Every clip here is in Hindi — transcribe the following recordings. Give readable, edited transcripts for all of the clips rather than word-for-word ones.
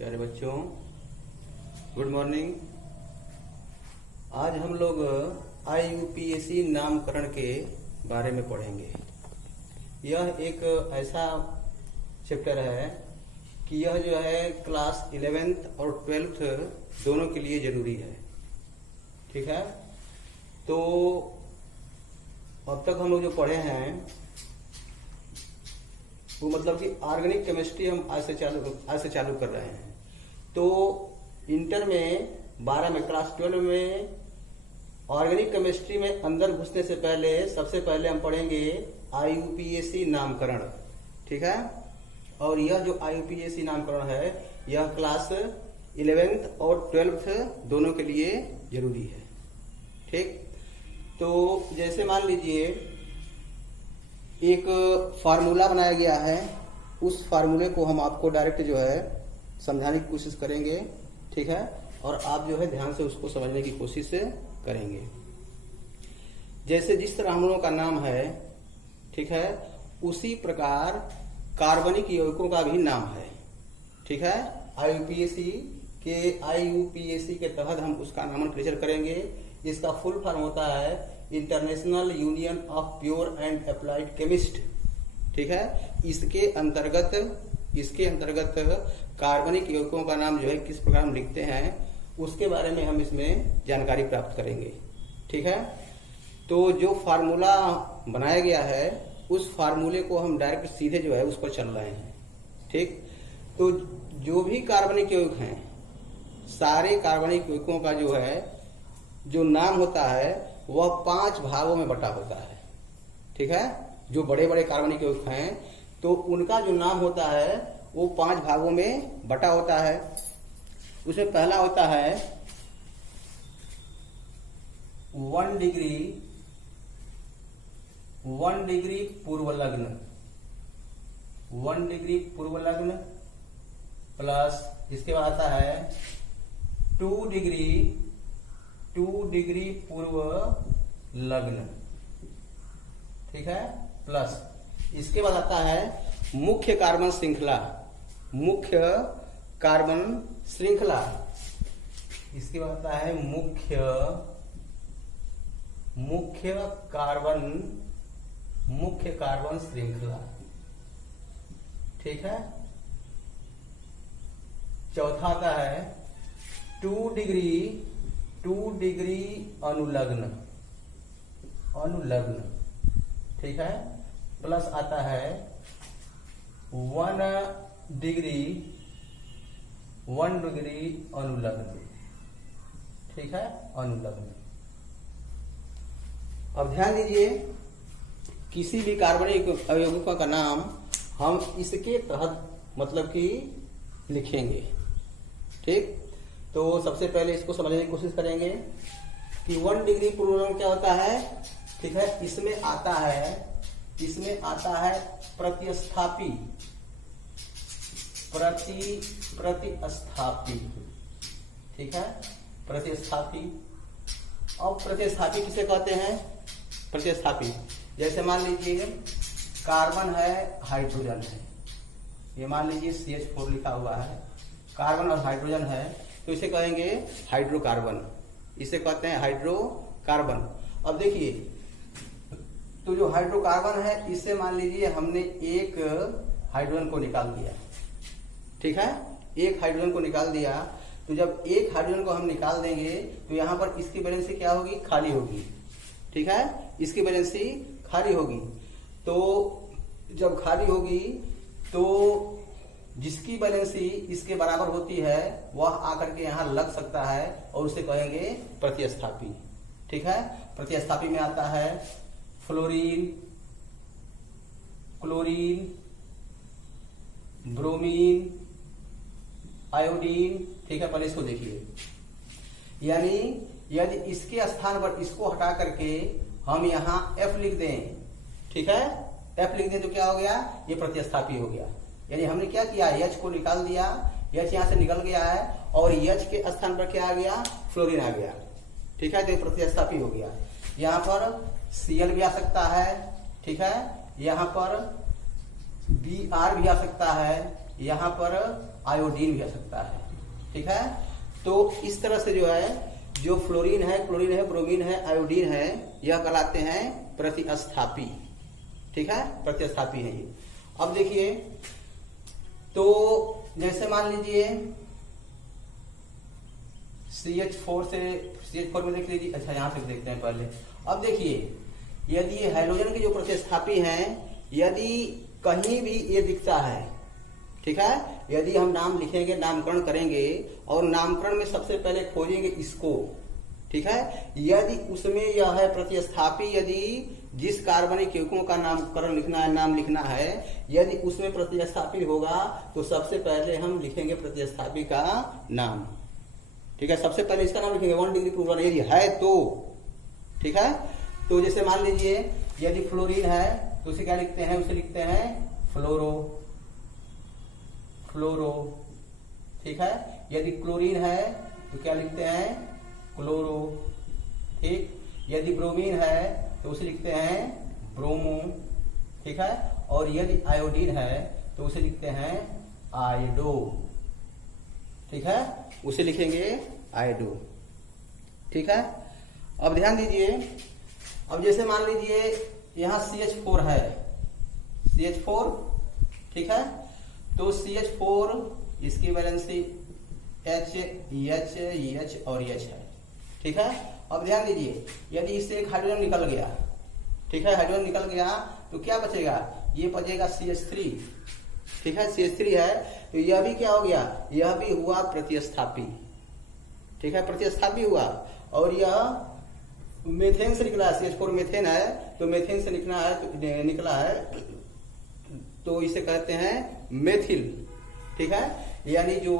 प्यारे बच्चों, गुड मॉर्निंग। आज हम लोग IUPAC नामकरण के बारे में पढ़ेंगे। यह एक ऐसा चैप्टर है कि यह जो है क्लास 11th और 12th दोनों के लिए जरूरी है। ठीक है, तो अब तक हम लोग जो पढ़े हैं वो मतलब कि ऑर्गेनिक केमिस्ट्री हम आज से चालू कर रहे हैं। तो इंटर में 12 में क्लास 12 में ऑर्गेनिक केमिस्ट्री में अंदर घुसने से पहले सबसे पहले हम पढ़ेंगे IUPAC नामकरण। ठीक है, और यह जो IUPAC नामकरण है यह क्लास 11th और 12th दोनों के लिए जरूरी है। ठीक, तो जैसे मान लीजिए एक फार्मूला बनाया गया है, उस फार्मूले को हम आपको डायरेक्ट जो है समझाने की कोशिश करेंगे। ठीक है, और आप जो है ध्यान से उसको समझने की कोशिश करेंगे। जैसे जिस तरह हम लोगों का नाम है, ठीक है, उसी प्रकार कार्बनिक यौगिकों का भी नाम है। ठीक है, IUPAC के तहत हम उसका नामकरण करेंगे। इसका फुल फॉर्म होता है international union of pure and applied chemist. ठीक है, इसके अंतर्गत कार्बनिक यौगिकों का नाम जो है किस प्रकार हम लिखते हैं उसके बारे में हम इसमें जानकारी प्राप्त करेंगे। ठीक है, तो जो फार्मूला बनाया गया है उस फार्मूले को हम डायरेक्ट सीधे जो है उस पर चल रहे हैं। ठीक, तो जो भी कार्बनिक यौगिक हैं, सारे कार्बनिक यौगिकों का जो है जो नाम होता है वह 5 भागों में बटा होता है। ठीक है, जो बड़े बड़े कार्बनिक यौगिक हैं तो उनका जो नाम होता है वो 5 भागों में बटा होता है। उसमें पहला होता है 1 डिग्री पूर्व लग्न, 1 डिग्री पूर्व लग्न प्लस इसके बाद आता है 2 डिग्री पूर्व लग्न। ठीक है, प्लस इसके बाद आता है मुख्य कार्बन श्रृंखला, इसके बाद आता है मुख्य कार्बन श्रृंखला। ठीक है, चौथा आता है 2 डिग्री अनुलग्न। ठीक है, प्लस आता है 1 डिग्री अनुलग्न। ठीक है, अनुलग्न। अब ध्यान दीजिए, किसी भी कार्बनिक यौगिकों का नाम हम इसके तहत मतलब कि लिखेंगे। ठीक, तो सबसे पहले इसको समझने की कोशिश करेंगे कि 1 डिग्री पूर्व लग्न क्या होता है। ठीक है, इसमें आता है प्रतिस्थापी। ठीक है, प्रतिस्थापी। अब प्रतिस्थापी किसे कहते हैं? प्रतिस्थापी जैसे मान लीजिए कार्बन है, हाइड्रोजन है, ये मान लीजिए CH4 लिखा हुआ है, कार्बन और हाइड्रोजन है तो इसे कहेंगे हाइड्रोकार्बन, इसे कहते हैं हाइड्रोकार्बन। अब देखिए, तो जो हाइड्रोकार्बन है इससे मान लीजिए हमने एक हाइड्रोजन को निकाल दिया। ठीक है, एक हाइड्रोजन को निकाल दिया, तो जब एक हाइड्रोजन को हम निकाल देंगे तो यहाँ पर इसकी वैलेंसी क्या होगी? खाली होगी। ठीक है, इसकी वैलेंसी खाली होगी। तो जब खाली होगी तो जिसकी वैलेंसी इसके बराबर होती है वह आकर के यहाँ लग सकता है और उसे कहेंगे प्रतिस्थापी। ठीक है, प्रतिस्थापी में आता है फ्लोरीन, क्लोरीन, ब्रोमीन, आयोडीन। ठीक है, पहले इसको देखिए, यानी यदि इसके स्थान पर इसको हटा करके हम यहाँ F लिख दें, ठीक है, F लिख दें तो क्या हो गया? ये प्रतिस्थापी हो गया। यानी हमने क्या किया? H को निकाल दिया, H यहाँ से निकल गया है और H के स्थान पर क्या आ गया? फ्लोरीन आ गया। ठीक है, तो ये प्रतिस्थापी हो गया। यहाँ पर Cl भी आ सकता है। ठीक है, यहाँ पर Br भी आ सकता है, यहाँ पर आयोडीन भी आ सकता है। ठीक है, तो इस तरह से जो है, जो फ्लोरीन है, क्लोरीन है, ब्रोमीन है, आयोडीन है, यह कहलाते हैं प्रतिस्थापी। ठीक है, प्रतिस्थापी है ये। अब देखिए, तो जैसे मान लीजिए CH4 में देख लीजिए। अच्छा, यहां से देखते हैं पहले। अब देखिए, यदि हैलोजन के जो प्रतिस्थापी हैं, यदि कहीं भी ये दिखता है, ठीक है, यदि हम नाम लिखेंगे, नामकरण करेंगे और नामकरण में सबसे पहले खोजेंगे इसको, ठीक है, यदि उसमें यह है प्रतिस्थापी, यदि जिस कार्बनिक यौगिकों का नामकरण लिखना है, नाम लिखना है, यदि उसमें प्रतिस्थापी होगा तो सबसे पहले हम लिखेंगे प्रतिस्थापी का नाम। ठीक है, सबसे पहले इसका नाम लिखेंगे 1 डिग्री प्रूवन यदि है तो। ठीक है, तो जैसे मान लीजिए यदि फ्लोरीन है तो उसे क्या लिखते हैं, उसे लिखते हैं फ्लोरो। ठीक है, यदि क्लोरीन है तो क्या लिखते हैं, क्लोरो। ठीक, यदि ब्रोमीन है तो उसे लिखते हैं ब्रोमो। ठीक है, और यदि आयोडीन है तो उसे लिखते हैं आयोडो। ठीक है, उसे लिखेंगे आयोडो। ठीक है, अब ध्यान दीजिए, अब जैसे मान लीजिए यहां CH4 है, CH4, ठीक है, तो CH4 इसकी वैलेंसी H, H और H है। ठीक है, अब ध्यान दीजिए, यदि इससे एक हाइड्रोजन निकल गया, ठीक है, हाइड्रोजन निकल गया तो क्या बचेगा, ये बचेगा CH3। ठीक है, CH3 है तो यह भी क्या हो गया, यह भी हुआ प्रतिस्थापी। ठीक है, प्रतिस्थापी हुआ, और यह मेथेन से निकला है, CH4 मेथेन है तो मेथेन से निकला है तो इसे कहते हैं मेथिल। ठीक है, यानी जो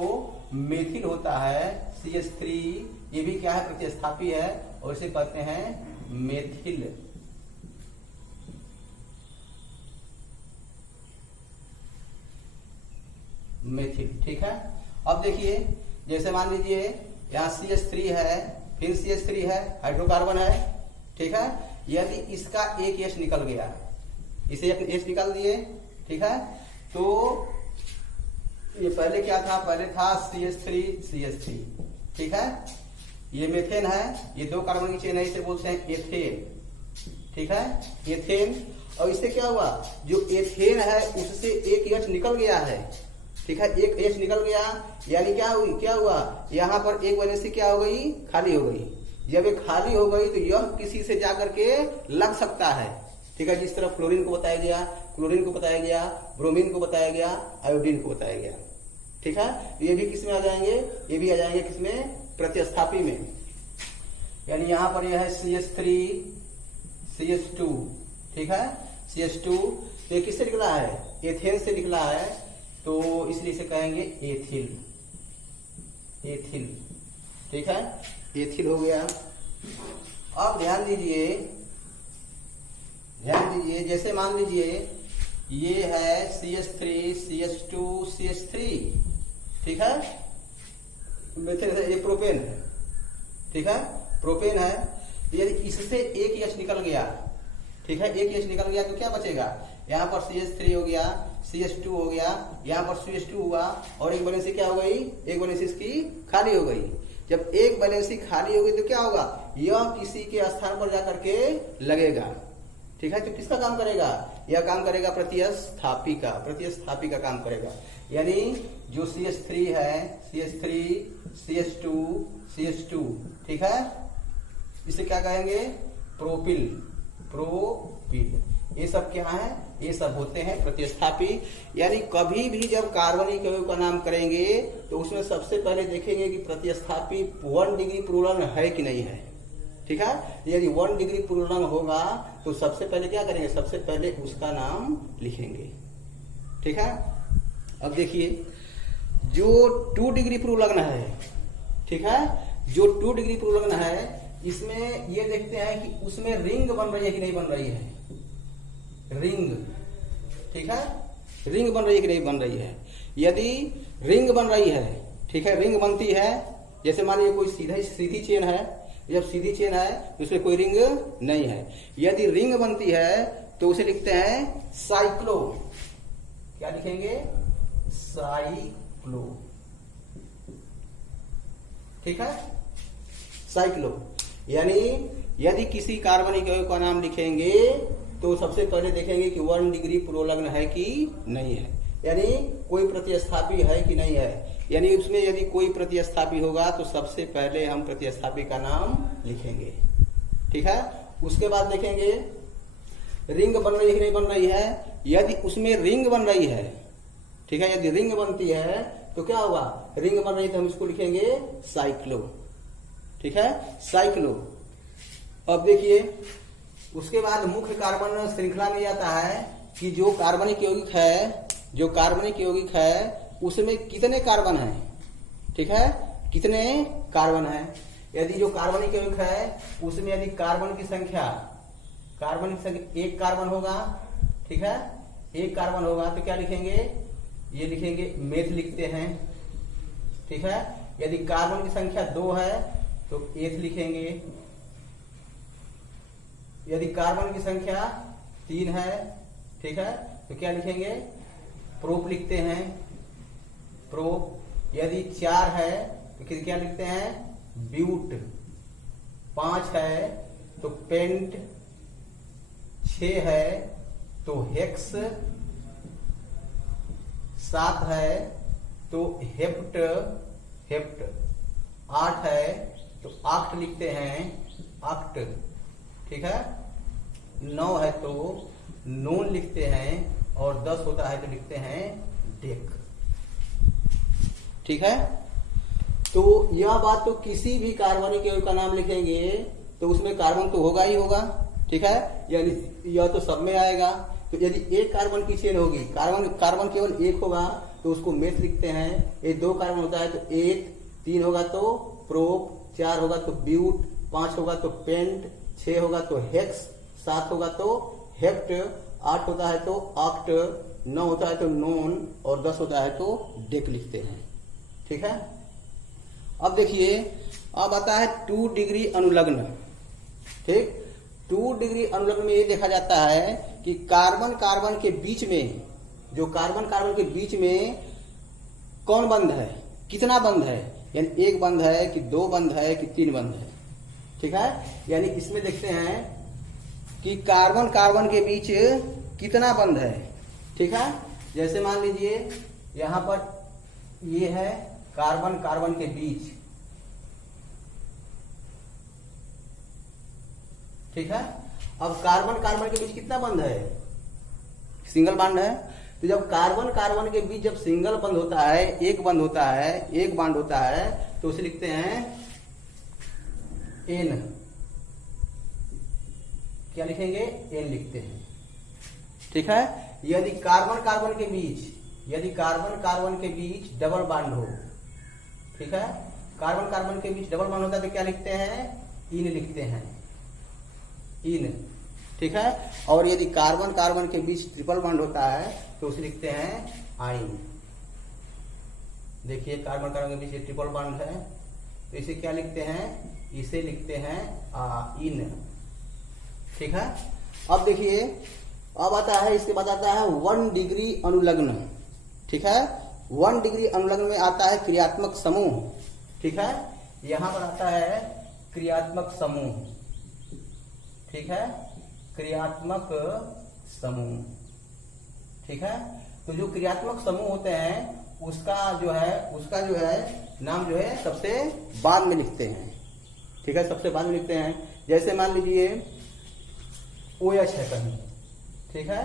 मेथिल होता है CH3, ये भी क्या है, प्रतिस्थापी है और इसे कहते हैं मेथिल। ठीक है, अब देखिए, जैसे मान लीजिए यहाँ CH3 है, फिर CH3 है, हाइड्रोकार्बन है। ठीक है, यदि इसका एक H निकल गया, इसे एक H निकाल दिए, ठीक है, तो ये पहले क्या था, पहले था CH3। ठीक है, ये मेथेन है, ये 2 कार्बन की चेन है, इसे बोलते हैं एथेन। ठीक है, एथेन, और इससे क्या हुआ, जो एथेन है उससे एक H निकल गया है। ठीक है, एक H निकल गया, यानी क्या हुआ, यहाँ पर एक वैलेंसी क्या हो गई, खाली हो गई। जब ये खाली हो गई तो यह किसी से जाकर के लग सकता है। ठीक है, जिस तरह फ्लोरीन को बताया गया, क्लोरीन को बताया गया, ब्रोमीन को बताया गया, आयोडीन को बताया गया। ठीक है, ये भी किसमें आ जाएंगे, ये भी आ जाएंगे किसमें, प्रतिस्थापी में। यानी यहाँ पर यह है CH3, CH2। ठीक है, CH2, तो ये किससे निकला है, एथेन से निकला है, तो इसलिए इसे कहेंगे एथिल। ठीक है, एथिल हो गया। अब ध्यान दीजिए, जैसे मान लीजिए ये है CH3, CH2, CH3। ठीक है, ये प्रोपेन है। ठीक है, प्रोपेन है, यदि इससे एक H निकल गया, ठीक है, एक H निकल गया तो क्या बचेगा, यहाँ पर CH3 हो गया, CH2 हो गया, यहाँ पर CH2 हुआ, और एक वैलेंसी क्या हो गई, एक वैलेंसी इसकी खाली हो गई। जब एक वैलेंसी खाली हो गई तो क्या होगा, यह किसी के स्थान पर जाकर के लगेगा। ठीक है, तो किसका काम करेगा, यह काम करेगा प्रतिस्थापी का काम करेगा। यानी जो CH3 है, CH3, CH2, ठीक है, इसे क्या कहेंगे, प्रोपिल। ये सब क्या है, ये सब होते हैं प्रतिस्थापी। यानी कभी भी जब कार्बनिक यौगिक का नाम करेंगे तो उसमें सबसे पहले देखेंगे कि प्रतिस्थापी 1 डिग्री प्लूरल है कि नहीं है। ठीक है, यदि 1 डिग्री प्लूरल होगा तो सबसे पहले क्या करेंगे, सबसे पहले उसका नाम लिखेंगे। ठीक है, अब देखिए जो 2 डिग्री प्लूरल है, ठीक है, जो 2 डिग्री प्लूरल है, इसमें ये देखते हैं कि उसमें रिंग बन रही है कि नहीं बन रही है, रिंग। ठीक है, रिंग बन रही है कि नहीं बन रही है। यदि रिंग बन रही है, ठीक है, रिंग बनती है, जैसे मान लीजिए कोई सीधी चेन है, जब सीधी चेन है तो उसमें कोई रिंग नहीं है। यदि रिंग बनती है तो उसे लिखते हैं साइक्लो। क्या लिखेंगे, साइक्लो, ठीक है, साइक्लो। यानी यदि किसी कार्बनिक यौगिक का नाम लिखेंगे तो सबसे पहले देखेंगे कि 1 डिग्री प्रोलग्न है कि नहीं है, यानी कोई प्रतिस्थापी है कि नहीं है। यानी उसमें यदि कोई प्रतिस्थापी होगा तो सबसे पहले हम प्रतिस्थापी का नाम लिखेंगे, ठीक है। उसके बाद देखेंगे रिंग बन रही है कि नहीं बन रही है। यदि उसमें रिंग बन रही है, ठीक है, यदि रिंग बनती है तो क्या होगा, रिंग बन रही है तो हम इसको लिखेंगे साइक्लो, ठीक है, साइक्लो। अब देखिए उसके बाद मुख्य कार्बन श्रृंखला में आता है कि जो कार्बनिक यौगिक है उसमें कितने कार्बन है, ठीक है, कितने कार्बन है। यदि जो कार्बनिक यौगिक है उसमें यदि कार्बन की संख्या एक कार्बन होगा, ठीक है, एक कार्बन होगा तो क्या लिखेंगे, ये लिखेंगे मेथ लिखते हैं, ठीक है। यदि कार्बन की संख्या 2 है तो एथ लिखेंगे। यदि कार्बन की संख्या 3 है, ठीक है, तो क्या लिखेंगे, प्रोप लिखते हैं, प्रोप। यदि 4 है तो क्या लिखते हैं, ब्यूट। 5 है तो पेंट। 6 है तो हेक्स। 7 है तो हेप्ट। 8 है तो आक्ट लिखते हैं, आक्ट, ठीक है। 9 है तो नोन लिखते हैं और 10 होता है तो लिखते हैं डेक, ठीक है। तो यह बात तो किसी भी कार्बनिक यौगिक का नाम लिखेंगे तो उसमें कार्बन तो होगा ही होगा, ठीक है, यानी यह तो सब में आएगा। तो यदि एक कार्बन की चेन होगी, कार्बन केवल एक होगा तो उसको मेथ लिखते हैं। ये 2 कार्बन होता है तो एथ, 3 होगा तो प्रोप, 4 होगा तो ब्यूट, 5 होगा तो पेंट, 6 होगा तो हेक्स, 7 होगा तो हेप्ट, 8 होता है तो ऑक्ट, 9 होता है तो नोन और 10 होता है तो डेक लिखते हैं, ठीक है। अब देखिए अब आता है 2 डिग्री अनुलग्न, ठीक। 2 डिग्री अनुलग्न में ये देखा जाता है कि कार्बन कार्बन के बीच में, जो कार्बन कार्बन के बीच में कौन बंध है, कितना बंध है, यानी 1 बंध है कि 2 बंध है कि 3 बंध है, ठीक है। यानी इसमें देखते हैं कि कार्बन कार्बन के बीच कितना बंध है, ठीक है। जैसे मान लीजिए यहां पर ये है कार्बन कार्बन के बीच, ठीक है। अब कार्बन कार्बन के बीच कितना बंध है, सिंगल बॉन्ड है। तो जब कार्बन कार्बन के बीच जब सिंगल बंध होता है, एक बंध होता है, एक बॉन्ड होता है तो उसे लिखते हैं एन। क्या लिखेंगे, एन लिखते हैं, ठीक है। यदि कार्बन कार्बन के बीच डबल बॉन्ड हो, ठीक है, कार्बन कार्बन के बीच डबल बॉन्ड होता है तो क्या लिखते हैं, इन लिखते हैं, इन, ठीक है। और यदि कार्बन कार्बन के बीच ट्रिपल बॉन्ड होता है तो उसे लिखते हैं आइन। देखिए कार्बन कार्बन के बीच ट्रिपल बॉन्ड है तो इसे क्या लिखते हैं, इसे लिखते हैं इन, ठीक है। अब देखिए अब आता है, इसके बाद आता है 1 डिग्री अनुलग्न, ठीक है। 1 डिग्री अनुलग्न में आता है क्रियात्मक समूह, ठीक है। यहां पर आता है क्रियात्मक समूह, ठीक है, क्रियात्मक समूह, ठीक है। तो जो क्रियात्मक समूह होते हैं उसका जो है नाम जो है सबसे बाद में लिखते हैं, ठीक है, सबसे बाद में लिखते हैं। जैसे मान लीजिए OH है कहीं, ठीक है,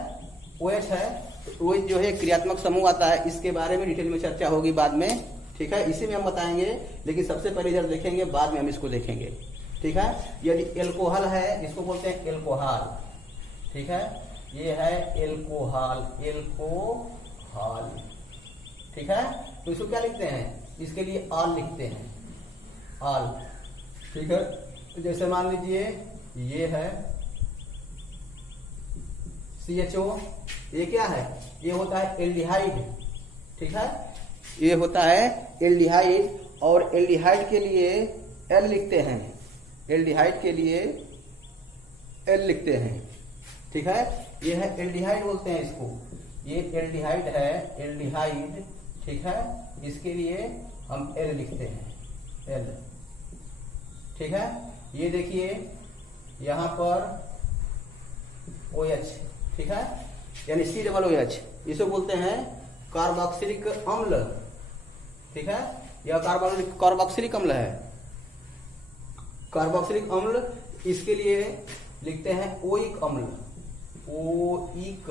OH है तो OH जो है क्रियात्मक समूह आता है। इसके बारे में डिटेल में चर्चा होगी बाद में, ठीक है, इसी में हम बताएंगे, लेकिन सबसे पहले जब देखेंगे बाद में हम इसको देखेंगे, ठीक है। यदि एल्कोहल है, इसको बोलते हैं एल्कोहल, ठीक है, ये है एल्कोहल, एल्कोहल, ठीक है। तो इसको क्या लिखते हैं, इसके लिए आल लिखते हैं, आल, ठीक है। तो जैसे मान लीजिए ये है CHO, ये क्या है, ये होता है एल्डिहाइड, ठीक है, ये होता है एल्डिहाइड। और एल्डिहाइड के लिए L लिखते हैं, एल्डिहाइड के लिए L लिखते हैं, ठीक है। ये है एल्डिहाइड बोलते हैं इसको, ये एल्डिहाइड है, एल्डिहाइड, ठीक है, इसके लिए हम एल लिखते हैं, एल, ठीक है। ये देखिए यहां पर OH, ठीक है, यानी COOH, इसे बोलते हैं कार्बोक्सिलिक अम्ल, ठीक है, यह कार्बोक्सिलिक अम्ल है, कार्बोक्सिलिक अम्ल। इसके लिए लिखते हैं ओइक अम्ल, ओइक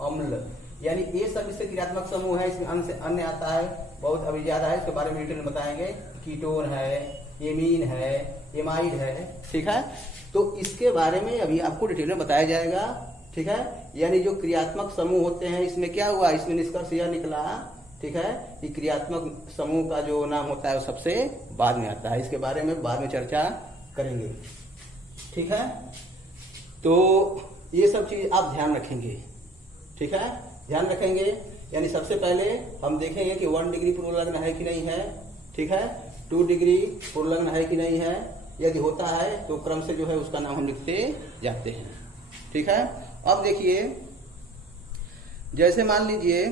अम्ल, यानी ये सब इससे क्रियात्मक समूह है। इसमें अन्य आता है बहुत अभी ज्यादा है, इसके बारे में डिटेल में बताएंगे। कीटोन है, एमीन है, एमाइड है, ठीक है। तो इसके बारे में अभी आपको डिटेल में बताया जाएगा, ठीक है। यानी जो क्रियात्मक समूह होते हैं, इसमें क्या हुआ, इसमें निष्कर्ष यह निकला, ठीक है, कि क्रियात्मक समूह का जो नाम होता है वो सबसे बाद में आता है। इसके बारे में बाद में चर्चा करेंगे, ठीक है। तो ये सब चीज आप ध्यान रखेंगे, ठीक है, ध्यान रखेंगे। यानी सबसे पहले हम देखेंगे कि 1 डिग्री पूर्वलग्न है कि नहीं है, ठीक है, 2 डिग्री पूर्वलग्न है कि नहीं है। यदि होता है तो क्रम से जो है उसका नाम हम लिखते जाते हैं, ठीक है। अब देखिए, जैसे मान लीजिए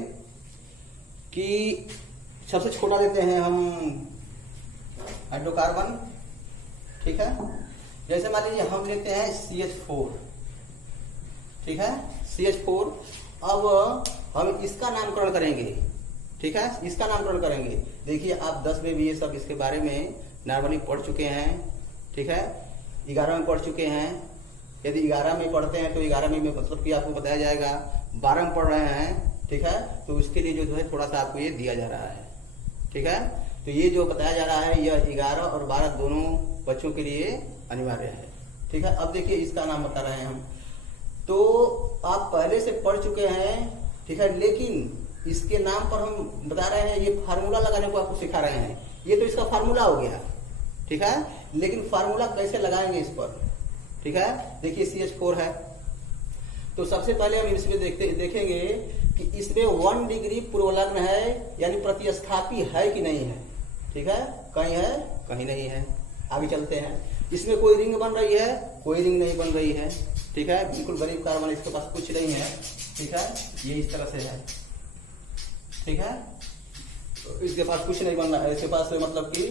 कि सबसे छोटा लेते हैं हम हाइड्रोकार्बन, ठीक है। जैसे मान लीजिए हम लेते हैं CH4, ठीक है, CH4। अब हम इसका नामकरण करेंगे, ठीक है, इसका नामकरण करेंगे। देखिए आप 10 में भी ये सब इसके बारे में नॉर्मली पढ़ चुके हैं, ठीक है, 11 में पढ़ चुके हैं। यदि 11 में पढ़ते हैं तो 11 में मतलब कि आपको बताया जाएगा। 12 में पढ़ रहे हैं, ठीक है, तो उसके लिए जो है थोड़ा सा आपको ये दिया जा रहा है, ठीक है। तो ये जो बताया जा रहा है यह 11 और 12 दोनों बच्चों के लिए अनिवार्य है, ठीक है। अब देखिए इसका नाम बता रहे हैं हम, तो आप पहले से पढ़ चुके हैं, ठीक है, लेकिन इसके नाम पर हम बता रहे हैं, ये फार्मूला लगाने को आपको सिखा रहे हैं। ये तो इसका फार्मूला हो गया, ठीक है, लेकिन फार्मूला कैसे लगाएंगे इस पर, ठीक है। देखिए CH4 है, तो सबसे पहले हम इसमें देखेंगे कि इसमें 1 डिग्री पूर्वलग्न है, यानी प्रतिस्थापी है कि नहीं है, ठीक है, कहीं है कहीं नहीं है। आगे चलते हैं, इसमें कोई रिंग बन रही है, कोई रिंग नहीं बन रही है, ठीक है, बिल्कुल गरीब कार्बन, इसके पास कुछ नहीं है, ठीक है, ये इस तरह से है, ठीक है, तो इसके पास कुछ नहीं बन रहा है, इसके पास मतलब कि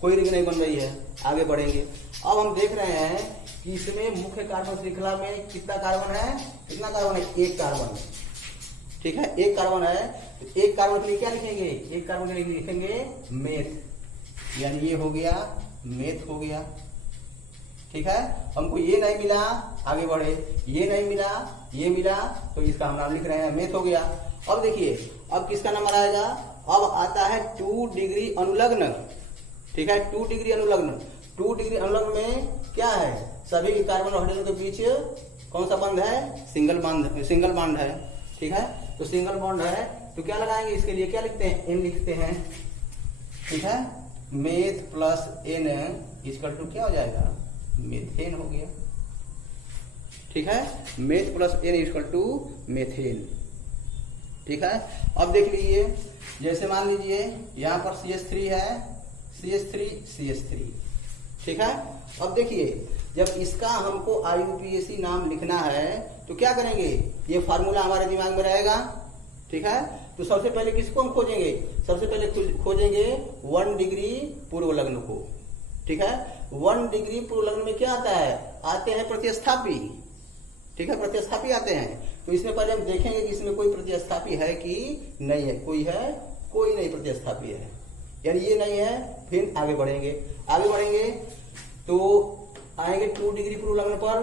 कोई रिंग नहीं बन रही है। आगे बढ़ेंगे, अब हम देख रहे हैं कि इसमें मुख्य कार्बन श्रृंखला में कितना कार्बन है, कितना कार्बन है, 1 कार्बन, ठीक है, 1 कार्बन है। तो 1 कार्बन के लिए क्या लिखेंगे, 1 कार्बन के लिए लिखेंगे मेथ, यानी ये हो गया मेथ हो गया, ठीक है। हमको ये नहीं मिला, आगे बढ़े, ये नहीं मिला, ये मिला, तो इसका हम नाम लिख रहे हैं मेथ हो गया। अब देखिए, अब किसका नंबर आएगा, अब आता है 2 डिग्री अनुलग्न, ठीक है, 2 डिग्री अनुलग्न। 2 डिग्री अनुलग्न में क्या है, सभी कार्बन और हाइड्रोजन के बीच कौन सा बंध है, सिंगल बॉन्ड है, ठीक है। तो सिंगल बॉन्ड है, तो क्या लगाएंगे इसके लिए, क्या लिखते हैं, N लिखते हैं, ठीक है। Meth plus N equal to क्या हो जाएगा, मेथेन हो गया, ठीक है, meth plus N equal to methane, ठीक है। अब देख लीजिए, जैसे मान लीजिए यहां पर CH3 है, CH3, ठीक है। अब देखिए, जब इसका हमको IUPAC नाम लिखना है तो क्या करेंगे, ये फार्मूला हमारे दिमाग में रहेगा, ठीक है। तो सबसे पहले किसको हम खोजेंगे, सबसे पहले खोजेंगे 1 डिग्री पूर्वलग्न को, ठीक है। 1 डिग्री पूर्वलग्न में क्या आता है, आते हैं प्रतिस्थापी, ठीक है, प्रतिस्थापी आते हैं। तो इसमें पहले हम देखेंगे कि इसमें कोई प्रतिस्थापी है कि नहीं है, कोई है, कोई नहीं प्रतिस्थापी है, यानी ये नहीं है। फिर आगे बढ़ेंगे तो आएंगे 2 डिग्री पूर्वलग्न पर।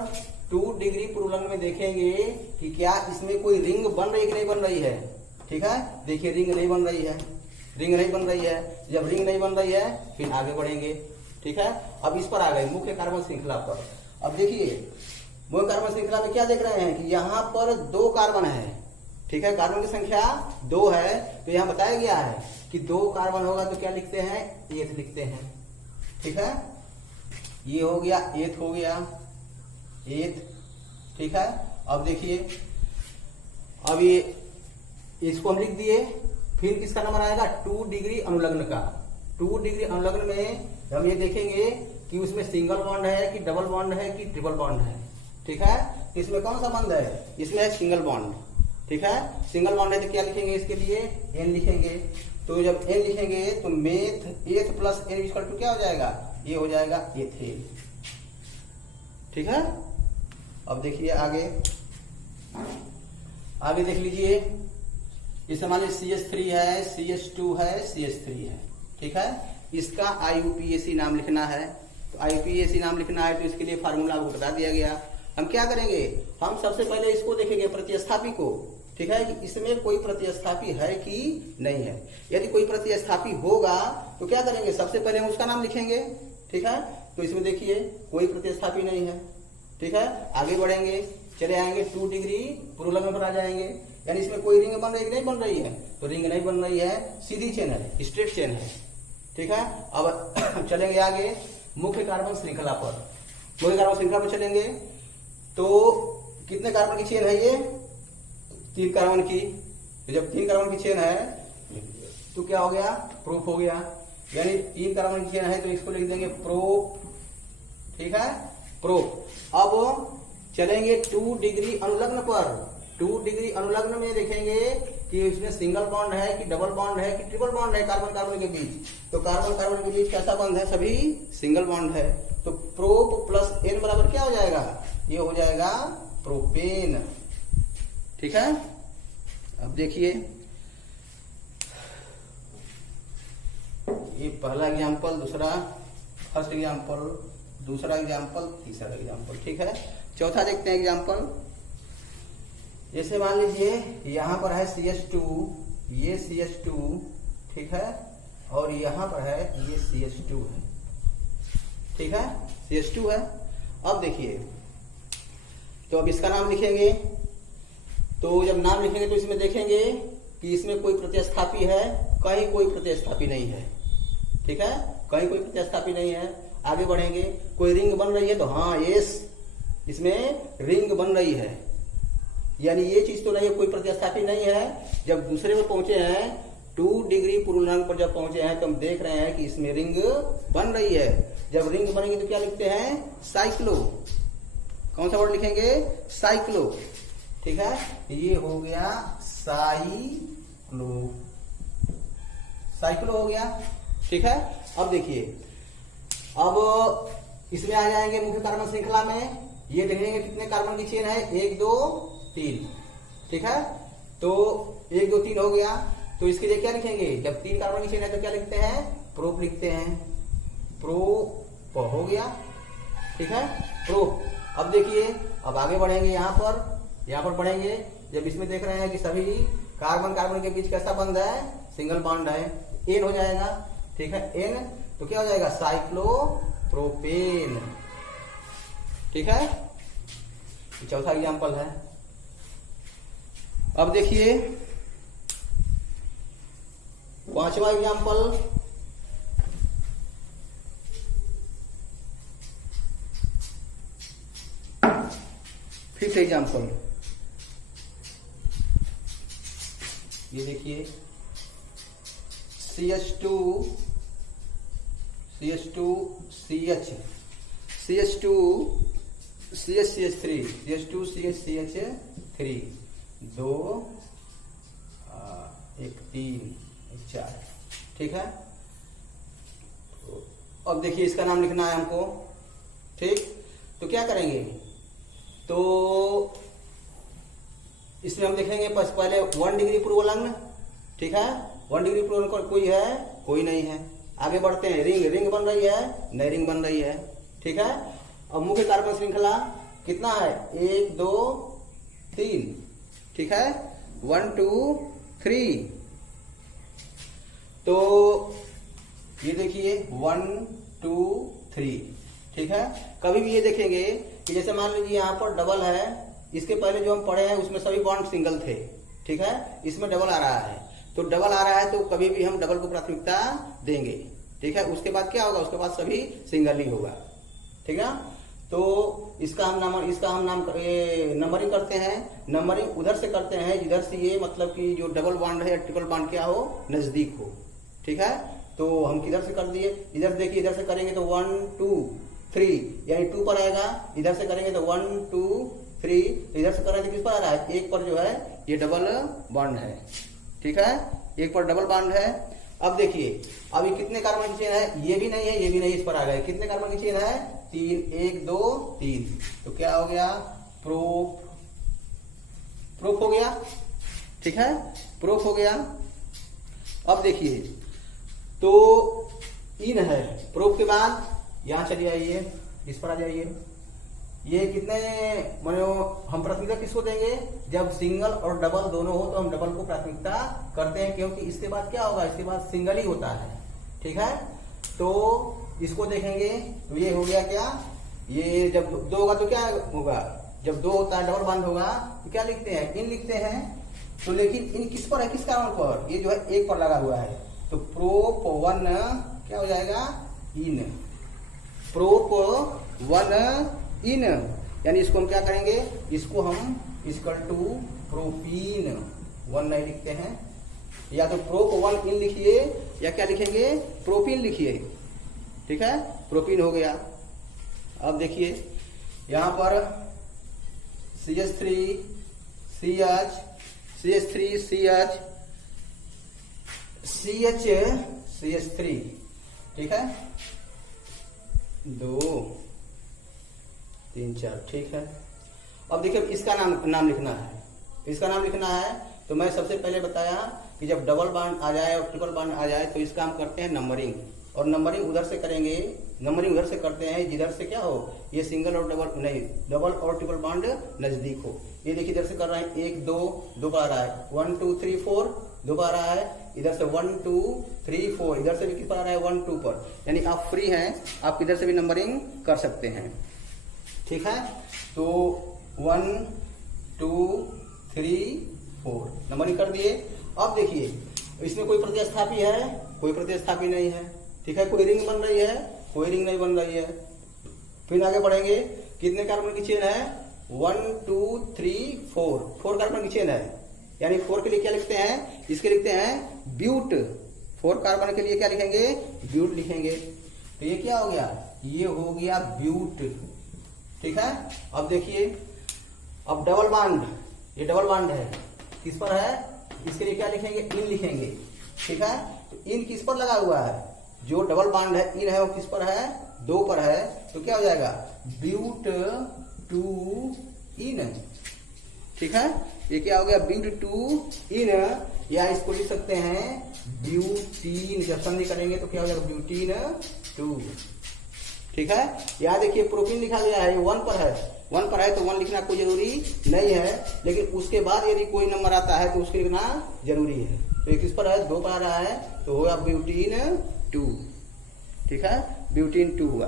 2 डिग्री पूर्वलग्न में देखेंगे कि क्या इसमें कोई रिंग बन रही है कि नहीं बन रही है, ठीक है। देखिए रिंग नहीं बन रही है, रिंग नहीं बन रही है। जब रिंग नहीं बन रही है फिर आगे बढ़ेंगे, ठीक है। अब इस पर आ गए मुख्य कार्बन श्रृंखला पर। अब देखिए मुख्य कार्बन श्रृंखला में क्या देख रहे हैं कि यहाँ पर 2 कार्बन है, ठीक है, कार्बन की संख्या 2 है। तो यहाँ बताया गया है कि 2 कार्बन होगा तो क्या लिखते हैं, एथ लिखते हैं, ठीक है। ये हो गया एथ, हो गया एथ, ठीक है। अब देखिए, अब ये इसको हम लिख दिए। फिर किसका नंबर आएगा, 2 डिग्री अनुलग्न का। 2 डिग्री अनुलग्न में हम ये देखेंगे कि उसमें सिंगल बॉन्ड है कि डबल बॉन्ड है कि ट्रिपल बॉन्ड है, ठीक है। इसमें कौन सा बॉन्ड है, इसमें है सिंगल बॉन्ड, ठीक है। सिंगल बॉन्ड है तो क्या लिखेंगे इसके लिए, एन लिखेंगे। तो जब एन लिखेंगे तो मेथ एथ प्लस एन इक्वल टू क्या हो जाएगा, ये हो जाएगा एथेन। ठीक है। अब देखिए आगे, आगे देख लीजिए। इसमें मान लीजिए CH3 है, CH2 है, CH3 है। ठीक है। इसका IUPAC नाम लिखना है। तो IUPAC नाम लिखना है तो इसके लिए फार्मूला आपको बता दिया गया। हम क्या करेंगे, हम सबसे पहले इसको देखेंगे प्रतिस्थापी को। ठीक है, कि इसमें कोई प्रतिस्थापी है कि नहीं है। यदि कोई प्रतिस्थापी होगा तो क्या करेंगे, सबसे पहले हम उसका नाम लिखेंगे। ठीक है। तो इसमें देखिए कोई प्रतिस्थापी नहीं है। ठीक है। आगे बढ़ेंगे, चले आएंगे 2 डिग्री पूर्वलग्न पर आ जाएंगे। यानी इसमें कोई रिंग बन रही है कि नहीं बन रही है, तो रिंग नहीं बन रही है, सीधी चेन है, स्ट्रेट चेन है। ठीक है। अब चलेंगे आगे मुख्य कार्बन श्रृंखला पर। मुख्य कार्बन श्रृंखला पर चलेंगे तो कितने कार्बन की चेन है, ये 3 कार्बन की। तो जब 3 कार्बन की चेन है तो क्या हो गया, प्रोप हो गया। यानी 3 कार्बन की चेन है तो इसको लिख देंगे प्रोप। ठीक है, प्रोप। अब चलेंगे 2 डिग्री अनुलग्न पर। 2 डिग्री अनुलग्न में देखेंगे कि इसमें सिंगल बॉन्ड है कि डबल बॉन्ड है कि ट्रिपल बॉन्ड है कार्बन कार्बन के बीच। तो कार्बन कार्बन के बीच कैसा बॉन्ड है, सभी सिंगल बॉन्ड है। तो प्रोप प्लस एन बराबर क्या हो जाएगा, ये हो जाएगा प्रोपेन। ठीक है। अब देखिए ये पहला एग्जाम्पल, दूसरा फर्स्ट एग्जाम्पल, दूसरा एग्जाम्पल, तीसरा एग्जाम्पल। ठीक है। चौथा देखते हैं एग्जाम्पल। जैसे मान लीजिए यहां पर है CH2, ये CH2। ठीक है। और यहां पर है ये CH2 है। ठीक है, CH2 है। अब देखिए, तो अब इसका नाम लिखेंगे। तो जब नाम लिखेंगे तो इसमें देखेंगे कि इसमें कोई प्रतिस्थापी है, कहीं कोई प्रतिस्थापी नहीं है। ठीक है, कहीं कोई प्रतिस्थापी नहीं है। आगे बढ़ेंगे, कोई रिंग बन रही है तो हाँ यस, इसमें रिंग बन रही है। यानी ये चीज तो नहीं है, कोई प्रतिस्थापी नहीं है। जब दूसरे पर पहुंचे हैं 2 डिग्री पूर्णांक पर जब पहुंचे हैं तो हम देख रहे हैं कि इसमें रिंग बन रही है। जब रिंग बनेगी तो क्या लिखते हैं, साइक्लो। कौन सा वर्ड लिखेंगे, साइक्लो। ठीक है, ये हो गया साइक्लो, साइक्लो हो गया। ठीक है। अब देखिए, अब इसमें आ जाएंगे मुख्य कार्बन श्रृंखला में। ये देखेंगे कितने कार्बन की चेन है, 1 2 3। ठीक है। तो 1 2 3 हो गया। तो इसके लिए क्या लिखेंगे, जब 3 कार्बन की चेन है तो क्या लिखते हैं, प्रोप लिखते हैं। प्रोप हो गया। ठीक है, प्रोप। अब देखिए, अब आगे बढ़ेंगे, यहां पर बढ़ेंगे। जब इसमें देख रहे हैं कि सभी कार्बन कार्बन के बीच कैसा बंध है, सिंगल बॉन्ड है, एन हो जाएगा। ठीक है, एन तो क्या हो जाएगा, साइक्लोप्रोपेन। ठीक है, चौथा एग्जांपल है। अब देखिए पांचवा एग्जांपल। फिफ्थ एग्जांपल, ये देखिए CH2 CH2 CH CH2 CH3 CH2 CH3 2 1 3 4। ठीक है। अब देखिए इसका नाम लिखना है हमको। ठीक, तो क्या करेंगे, तो इसमें हम देखेंगे पहले 1 डिग्री पूर्वलग्न। ठीक है, 1 डिग्री पूर्वलग्न कोई है, कोई नहीं है। आगे बढ़ते हैं, रिंग रिंग बन रही है, नई रिंग बन रही है। ठीक है। अब मुख्य कार्बन श्रृंखला कितना है, 1 2 3। ठीक है, 1 2 3। तो ये देखिए 1 2 3। ठीक है। कभी भी ये देखेंगे कि जैसे मान लीजिए यहाँ पर डबल है, इसके पहले जो हम पढ़े हैं उसमें सभी बॉन्ड सिंगल थे। ठीक है, इसमें डबल आ रहा है, तो डबल आ रहा है तो कभी भी हम डबल को प्राथमिकता देंगे। ठीक है, उसके बाद क्या होगा, उसके बाद सभी सिंगल ही होगा। ठीक है। तो इसका हम नंबरिंग करते हैं। नंबरिंग उधर से करते हैं जिधर से ये मतलब कि जो डबल बॉन्ड है या ट्रिपल बॉन्ड क्या हो, नजदीक हो। ठीक है, तो हम किधर से कर दिए, इधर देखिए, इधर से करेंगे तो 1 2 3 यानी 2 पर आएगा। इधर से करेंगे तो 1 2 3, इधर से कर रहे थे किस पर आ रहा है, एक पर जो है ये डबल बॉन्ड है, ठीक है, एक पर डबल बॉन्ड है। अब देखिए अब ये कितने कार्बन की चेन है, ये भी नहीं है ये भी नहीं, इस पर आ गए, कितने कार्बन की चेन है, 3, 1 2 3, तो क्या हो गया, प्रोप हो गया, ठीक है, प्रोप हो गया। अब देखिए तो इन है, प्रोप के बाद यहां चलिए आइए, इस पर आ जाइए, ये कितने मानो हम प्राथमिकता किसको देंगे, जब सिंगल और डबल दोनों हो तो हम डबल को प्राथमिकता करते हैं, क्योंकि इसके बाद क्या होगा, इसके बाद सिंगल ही होता है, ठीक है। तो इसको देखेंगे तो ये हो गया क्या, ये जब 2 होगा तो क्या होगा, जब 2 होता है डबल बॉन्ड होगा तो क्या लिखते हैं, इन लिखते हैं। तो लेकिन इन किस पर है, किस कार्बन पर, ये जो है एक पर लगा हुआ है, तो प्रोप 1 क्या हो जाएगा, इन, प्रोप 1 इन, यानी इसको हम क्या करेंगे, इसको हम इक्वल टू प्रोपीन 1 नहीं लिखते हैं, या तो प्रोप 1 इन लिखिए या क्या लिखेंगे, प्रोपीन लिखिए, ठीक है, प्रोपीन हो गया। अब देखिए यहां पर CH3 CH CH3 CH CH3, ठीक है, 2 3 4, ठीक है। अब देखिए इसका नाम लिखना है, इसका नाम लिखना है। तो मैं सबसे पहले बताया कि जब डबल बॉन्ड आ जाए और ट्रिपल बॉन्ड आ जाए तो इसका हम करते हैं नंबरिंग, और नंबरिंग उधर से करेंगे, नंबरिंग उधर से करते हैं जिधर से क्या हो, ये सिंगल और डबल नहीं, डबल और ट्रिपल बॉन्ड नजदीक हो। ये देखिए इधर से कर रहे हैं 1 2 पर आ रहा है, 1 2 3 4 2 पर आ रहा है, इधर से 1 2 3 4, इधर से भी किस पर आ रहा है, 1 2 पर, यानी आप फ्री हैं, आप इधर से भी नंबरिंग कर सकते हैं, ठीक है। तो 1 2 3 4 नंबरिंग कर दिए। अब देखिए इसमें कोई प्रतिस्थापी है, कोई प्रतिस्थापी नहीं है, ठीक है, कोई रिंग बन रही है, कोई रिंग नहीं बन रही है। फिर आगे बढ़ेंगे, कितने कार्बन की चेन है, 1 2 3 4 कार्बन की चेन है, यानी 4 के लिए क्या लिखते हैं, इसके लिखते हैं ब्यूट, 4 कार्बन के लिए क्या लिखेंगे, ब्यूट लिखेंगे। तो ये क्या हो गया, ये हो गया ब्यूट, ठीक है। अब देखिए अब डबल बॉन्ड, ये डबल बॉन्ड है, किस पर है, इसके लिए क्या लिखेंगे, इन लिखेंगे, ठीक है। तो इन किस पर लगा हुआ है, जो डबल बॉन्ड है इन है वो किस पर है, 2 पर है, तो क्या हो जाएगा, ब्यूट 2 इन, ठीक है। ये क्या हो गया, ब्यूट 2 इन, या इसको लिख सकते हैं ब्यूटीन, जब संधि करेंगे तो क्या हो जाएगा, ब्यूटीन 2, ठीक है। यहाँ देखिए प्रोपीन लिखा गया है, 1 पर है, 1 पर है तो 1 लिखना कोई जरूरी नहीं है, लेकिन उसके बाद यदि कोई नंबर आता है तो उसके लिखना जरूरी है। तो ये किस पर है, 2 पर आ रहा है, तो होगा ब्यूटीन 2, ठीक है, ब्यूटीन 2 हुआ।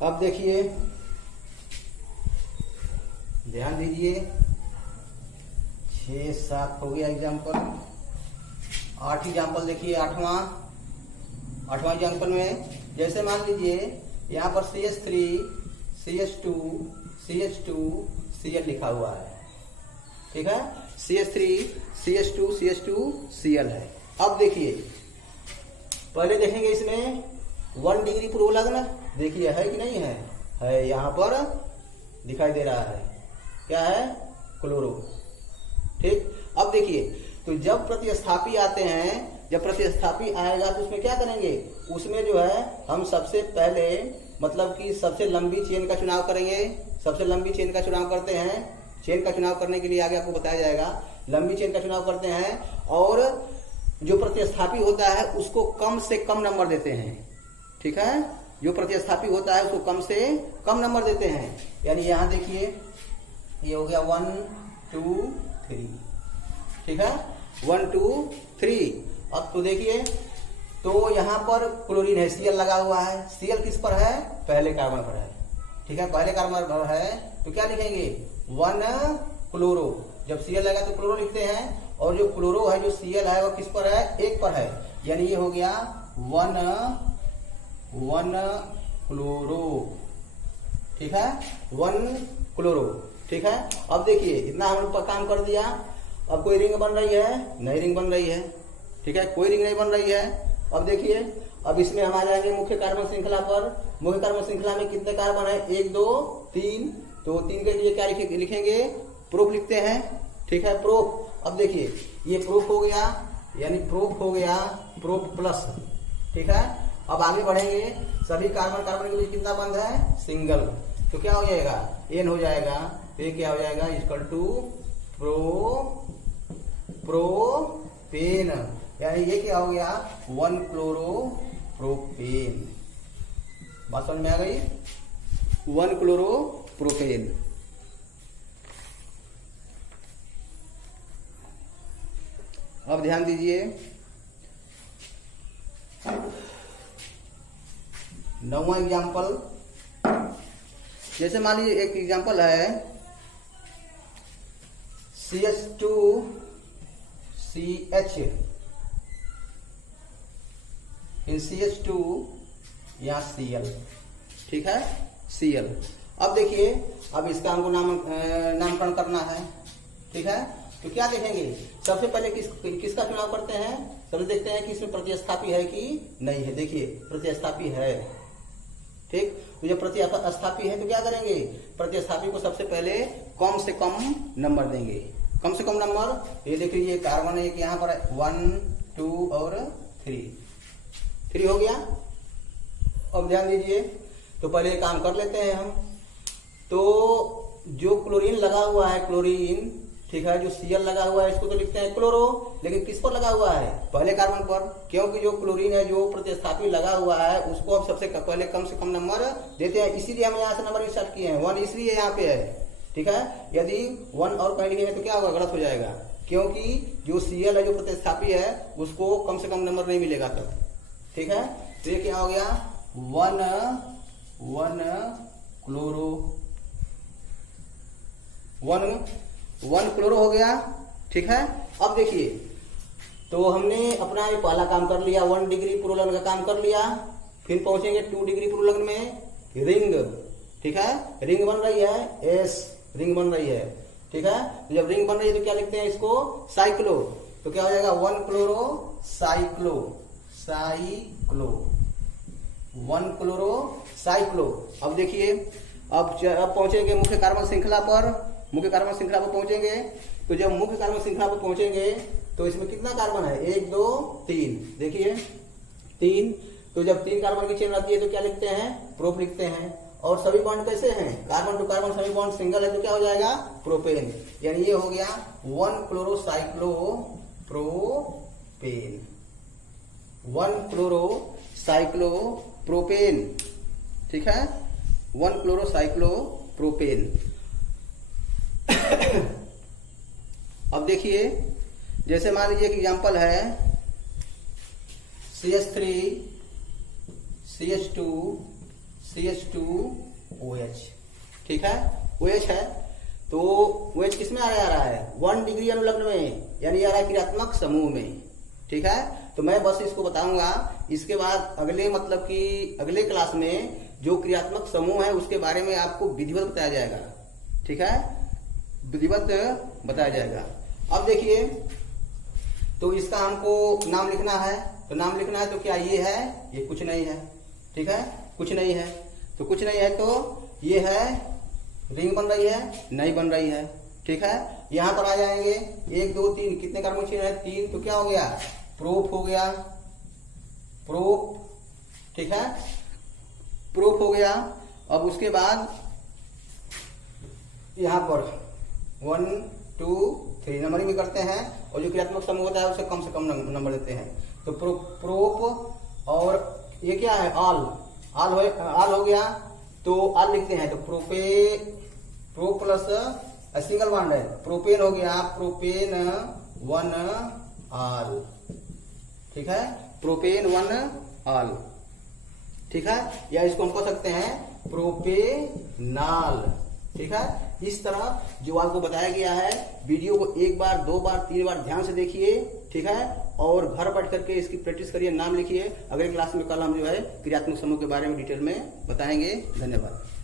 अब देखिए ध्यान दीजिए, 6 7 हो गया एग्जाम्पल, 8 एग्जाम्पल देखिए, 8वां एग्जाम्पल में जैसे मान लीजिए यहाँ पर CH3 CH2 CH2 Cl लिखा हुआ है, ठीक है, CH3 CH2 CH2 Cl है। अब देखिए पहले देखेंगे इसमें 1 डिग्री पूर्व लग्न, देखिए है कि नहीं है, यहाँ पर दिखाई दे रहा है, क्या है, क्लोरो, ठीक। अब देखिए तो जब प्रतिस्थापी आते हैं, जब प्रतिस्थापी आएगा तो उसमें क्या करेंगे, उसमें जो है हम सबसे पहले मतलब कि सबसे लंबी चेन का चुनाव करेंगे, सबसे लंबी चेन का चुनाव करते हैं, चेन का चुनाव करने के लिए आगे आपको बताया जाएगा, लंबी चेन का चुनाव करते हैं, और जो प्रतिस्थापी होता है उसको कम से कम नंबर देते हैं, ठीक है, जो प्रतिस्थापी होता है उसको कम से कम नंबर देते हैं। यानी यहाँ देखिए ये हो गया 1 2 3, ठीक है, 1 2 3। अब तो देखिए तो यहाँ पर क्लोरीन है, Cl लगा हुआ है, Cl किस पर है, पहले कार्बन पर है, ठीक है, पहले कार्बन पर है, तो क्या लिखेंगे 1 क्लोरो, जब Cl लगा तो क्लोरो लिखते हैं, और जो क्लोरो है जो Cl है वो किस पर है, 1 पर है, यानी ये हो गया 1 क्लोरो, ठीक है, 1 क्लोरो, ठीक है। अब देखिए इतना हम लोग काम कर दिया, अब कोई रिंग बन रही है, नई रिंग बन रही है, ठीक है, कोई रिंग नहीं बन रही है। अब देखिए अब इसमें हम आ जाएंगे मुख्य कार्बन श्रृंखला पर, मुख्य कार्बन श्रृंखला में कितने कार्बन है, 1 2 3 तो 3 के लिए क्या लिखेंगे, प्रूफ लिखते हैं। ठीक है, प्रूफ। अब देखिए ये प्रूफ हो गया, यानी प्रूफ हो गया, प्रूफ प्लस। ठीक है, अब आगे बढ़ेंगे, सभी कार्बन कार्बन के बीच कितना बंध है, सिंगल, तो क्या हो जाएगा, एन हो जाएगा। तो ये क्या हो जाएगा, इक्वल टू प्रोपेन, यानी ये क्या हो गया, 1 क्लोरोप्रोपेन। बात समझ में आ गई, 1 क्लोरोप्रोपेन। अब ध्यान दीजिए, 9वां एग्जाम्पल। जैसे मान लीजिए एक एग्जाम्पल है CH2CH, इन CH2 या Cl। ठीक है, Cl। अब देखिए, अब इसका हमको नामकरण करना है। ठीक है, तो क्या देखेंगे, सबसे पहले किसका चुनाव करते हैं, सबसे देखते हैं कि इसमें प्रतिस्थापी है कि नहीं है। देखिए प्रतिस्थापी है। ठीक, तो जब प्रतिस्थापी है तो क्या करेंगे, प्रतिस्थापी को सबसे पहले कम से कम नंबर देंगे। कम से कम नंबर, ये देख लीजिए कार्बन एक यहाँ पर 1 2 और 3 हो गया। अब ध्यान दीजिए, तो पहले काम कर लेते हैं हम। तो जो क्लोरीन लगा हुआ है, क्लोरीन, ठीक है, जो Cl लगा हुआ है इसको तो लिखते हैं क्लोरो, लेकिन किस पर लगा हुआ है, पहले कार्बन पर, क्योंकि जो क्लोरीन है जो प्रतिस्थापी लगा हुआ है उसको हम सबसे पहले कम से कम नंबर देते हैं, इसीलिए हम यहाँ से नंबर स्टार्ट किए हैं। 1 इसलिए यहाँ पे है। ठीक है, यदि 1 और कहीं लिखेंगे तो क्या होगा, गलत हो जाएगा, क्योंकि जो Cl है जो प्रतिस्थापी है उसको कम से कम नंबर नहीं मिलेगा तब। ठीक है, तो ये क्या हो गया, 1 क्लोरो हो गया। ठीक है, अब देखिए, तो हमने अपना ये पहला काम कर लिया, 1 डिग्री पूर्व लग्न का काम कर लिया। फिर पहुंचेंगे 2 डिग्री पूर्व लग्न में, रिंग। ठीक है, रिंग बन रही है, एस रिंग बन रही है। ठीक है, जब रिंग बन रही है तो क्या लिखते हैं इसको, साइक्लो। तो क्या हो जाएगा, 1 क्लोरो साइक्लो, 1 क्लोरो साइक्लो। अब देखिए, अब पहुंचेंगे मुख्य कार्बन श्रृंखला पर। मुख्य कार्बन श्रृंखला पर पहुंचेंगे, तो जब मुख्य कार्बन श्रृंखला पर पहुंचेंगे तो इसमें कितना कार्बन है, 1 2 3। देखिए 3, तो जब 3 कार्बन की चेन रहती है तो क्या लिखते हैं, प्रोप लिखते हैं। और सभी बॉन्ड कैसे हैं, कार्बन टू कार्बन सभी बॉन्ड सिंगल है, तो क्या हो जाएगा, प्रोपेन। यानी ये हो गया 1 क्लोरोसाइक्लो प्रोपेन, 1 क्लोरोसाइक्लो प्रोपेन। ठीक है, 1 क्लोरोसाइक्लो प्रोपेन। अब देखिए, जैसे मान लीजिए एक एग्जांपल है CH3 CH2 CH2OH। ठीक है, OH है, तो OH किसमें आ रहा है, 1 डिग्री अनुलग्न में, यानी आ रहा है क्रियात्मक समूह में। ठीक है, तो मैं बस इसको बताऊंगा, इसके बाद अगले मतलब कि अगले क्लास में जो क्रियात्मक समूह है उसके बारे में आपको विधिवत बताया जाएगा। ठीक है, विधिवत बताया जाएगा। अब देखिए, तो इसका हमको नाम लिखना है, तो नाम लिखना है तो क्या ये है, ये कुछ नहीं है। ठीक है, कुछ नहीं है, तो कुछ नहीं है तो ये है, रिंग बन रही है, नहीं बन रही है। ठीक है, यहां पर आ जाएंगे 1 2 3, कितने कार्बन चेन है, 3, तो क्या हो गया, प्रोप हो गया, प्रोप। ठीक है, प्रोप हो गया। अब उसके बाद यहां पर 1 2 3 नंबरिंग भी करते हैं, और जो क्रियात्मक समूह होता है उसे कम से कम नंबर देते हैं। तो प्रोप, और ये क्या है, आल हो गया, तो आल लिखते हैं, तो प्रो प्लस सिंगल बॉन्ड है, प्रोपेन हो गया, प्रोपेन 1 आल। ठीक है, प्रोपेन 1 आल। ठीक है, या इसको हम कह सकते हैं प्रोपेनाल। ठीक है, इस तरह जो आपको बताया गया है, वीडियो को 1 बार 2 बार 3 बार ध्यान से देखिए। ठीक है, और घर बैठ करके इसकी प्रैक्टिस करिए, नाम लिखिए। अगले क्लास में कल हम जो है क्रियात्मक समूह के बारे में डिटेल में बताएंगे। धन्यवाद।